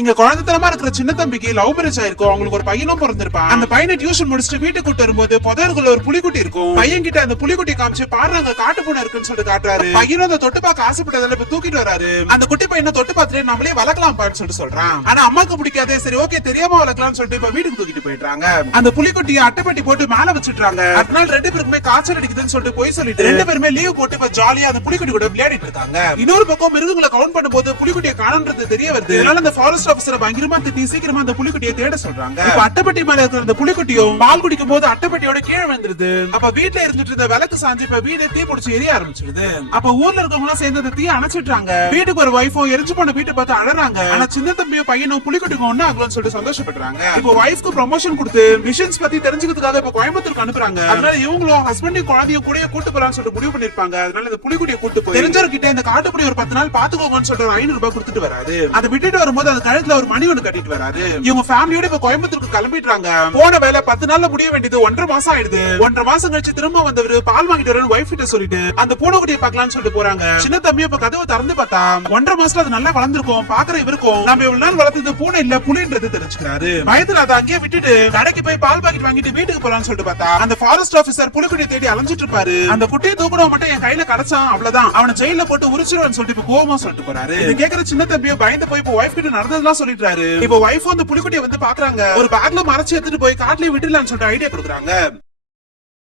இங்க குழந்தைத்தனமா இருக்கிற சின்ன தம்பிக்கு லவ் மேரேஜ் ஆயிருக்கும். அவங்களுக்கு ஒரு பையனும் பிறந்திருப்பான். அந்த பையனை டியூஷன் முடிச்சுட்டு வீட்டுக்கு கூட்டு வரும்போது புதருக்குள்ள ஒரு புலிக்குட்டி இருக்கும். பையன் கிட்ட அந்த புலிக்குட்டி காமிச்சு பாருங்க காட்டு பூனை இருக்குன்னு சொல்லிட்டு காட்டுறாரு. பையனும் அந்த தொட்டு பார்க்க ஆசைப்பட்டதுல இப்ப தூக்கிட்டு வராரு. அந்த குட்டி பையனை தொட்டு பார்த்துட்டு நம்மளே வளர்க்கலாம்னு சொல்லிட்டு சொல்றான். ஆனா அம்மாக்கு பிடிக்காதே. சரி ஓகே தெரியாம வளர்க்கலாம்னு சொல்லிட்டு இப்ப வீட்டுக்கு தூக்கிட்டு போயிடுறாங்க. அந்த புலிக்குட்டியை அட்டைப்பட்டி போட்டு மேல வச்சுட்டாங்க. அதனால ரெண்டு பேருக்குமே காய்ச்சல் அடிக்குதுன்னு சொல்லிட்டு போய் சொல்லிட்டு ரெண்டு பேருமே லீவ் போட்டு இப்ப ஜாலியா அந்த புலிக்குட்டி கூட விளையாடிட்டு இருக்காங்க. இன்னொரு பக்கம் மிருகங்களை கவுண்ட் பண்ணும்போது புலிக்குட்டியை காணன்றது தெரிய வருது. அதனால அந்த ஃபாரஸ்ட் ஆபீசர் பயங்கரமா திட்டி சீக்கிரமா அந்த புலிக்குட்டியை தேட சொல்றாங்க. இப்ப அட்டைப்பட்டி மேல இருக்கிற அந்த புலிக்குட்டியும் பால் குடிக்கும் போது அட்டைப்பட்டியோட கீழே விழுந்துருது. அப்ப வீட்டுல இருந்துட்டு இருந்த விளக்கு சாஞ்சு இப்ப வீடு தீ பிடிச்சி எரிய ஆரம்பிச்சிருது. அப்ப ஊர்ல இருக்கவங்க எல்லாம் சேர்ந்து அந்த தீ அணைச்சிட்டாங்க. வீட்டுக்கு ஒரு வைஃபும் எரிஞ்சு போன வீட்டை பார்த்து அழறாங்க. ஆனா சின்ன தம்பியும் பையனும் புலிக்குட்டிக்கும் ஒண்ணு ஆகலன்னு சொல்லிட்டு சந்தோஷப்படுறாங்க. இப்போ வைஃப்க்கு ப்ரமோஷன் கொடுத்து மிஷன்ஸ் பத்தி தெரிஞ்சுக்கிறதுக்காக இப்ப கோயம்புத்தூருக்கு அனுப்புறாங்க. அதனால இவங்களும் ஹஸ்பண்டையும் குழந்தையும் கூட கூட்டு போலான்னு சொல்லிட்டு முடிவு பண்ணிருப்பாங்க. அதனால இந்த புலிக்குட்டியை கூட்டு போய் தெரிஞ்சவர்கிட்ட இந்த காட்டுப்படி ஒரு 10 நாள் பாத்துக்கோங்கன்னு சொல்லிட்டு 500 ரூபாய் கொடுத்துட்டு வராது. அதை விட்டுட்டு வரும்போது அந்த கழுத்துல ஒரு மணி ஒண்ணு கட்டிட்டு வராரு. இவங்க ஃபேமிலியோட இப்ப கோயம்புத்தூருக்கு கிளம்பிடுறாங்க. போன வேலை 10 நாள்ல முடிய வேண்டியது 1.5 மாசம் ஆயிடுது. 1.5 மாசம் கழிச்சு திரும்ப வந்தவரு பால் வாங்கிட்டு வரேன்னு வைஃப் கிட்ட சொல்லிட்டு அந்த பூனைக்குட்டியை பார்க்கலாம்னு சொல்லிட்டு போறாங்க. சின்ன தம்பி இப்ப கதவை திறந்து பார்த்தா 1.5 மாசத்துல அது நல்லா வளர்ந்துருக்கும். பாக்குற இவருக்கும் நம்ம இவ்வளவு நாள் வளர்த்தது பூனை இல்ல புலின்றது தெரிஞ்சுக்கிறாரு. பயத்துல அதை அங்கேயே விட்டுட்டு கடைக்கு போய் பால் பாக்கெட் வாங்கிட்டு வீட்டுக்கு போலான்னு சொல்லிட்டு பார்த்தா அந்த ஃபாரஸ்ட் ஆபீசர் புலிக்குட்டியை தேடி அலைஞ்சிட்டு இருப்பாரு. அந்த குட்டியை தூக்குறவன் மட்டும் என் கையில கிடைச்சான் அவ்வளவுதான், அவனை ஜெயில போட்டு உரிச்சிருவான்னு சொல்லிட்டு இப்ப கோவமா சொல்லிட்டு போறாரு. இது கேக்குற சின்ன தம்பியோ பயந்து போய் இப்ப வைஃப் கிட்ட நடந்ததெல்லாம் சொல்லிட்டாரு. இப்ப வைஃப் அந்த புலிக்குட்டியை வந்து பாக்குறாங்க. ஒரு பேக்ல மறைச்சு எடுத்துட்டு போய் காட்டுலயே விட்டுலான்னு சொல்லிட்டு ஐடியா கொடுக்குறாங்க.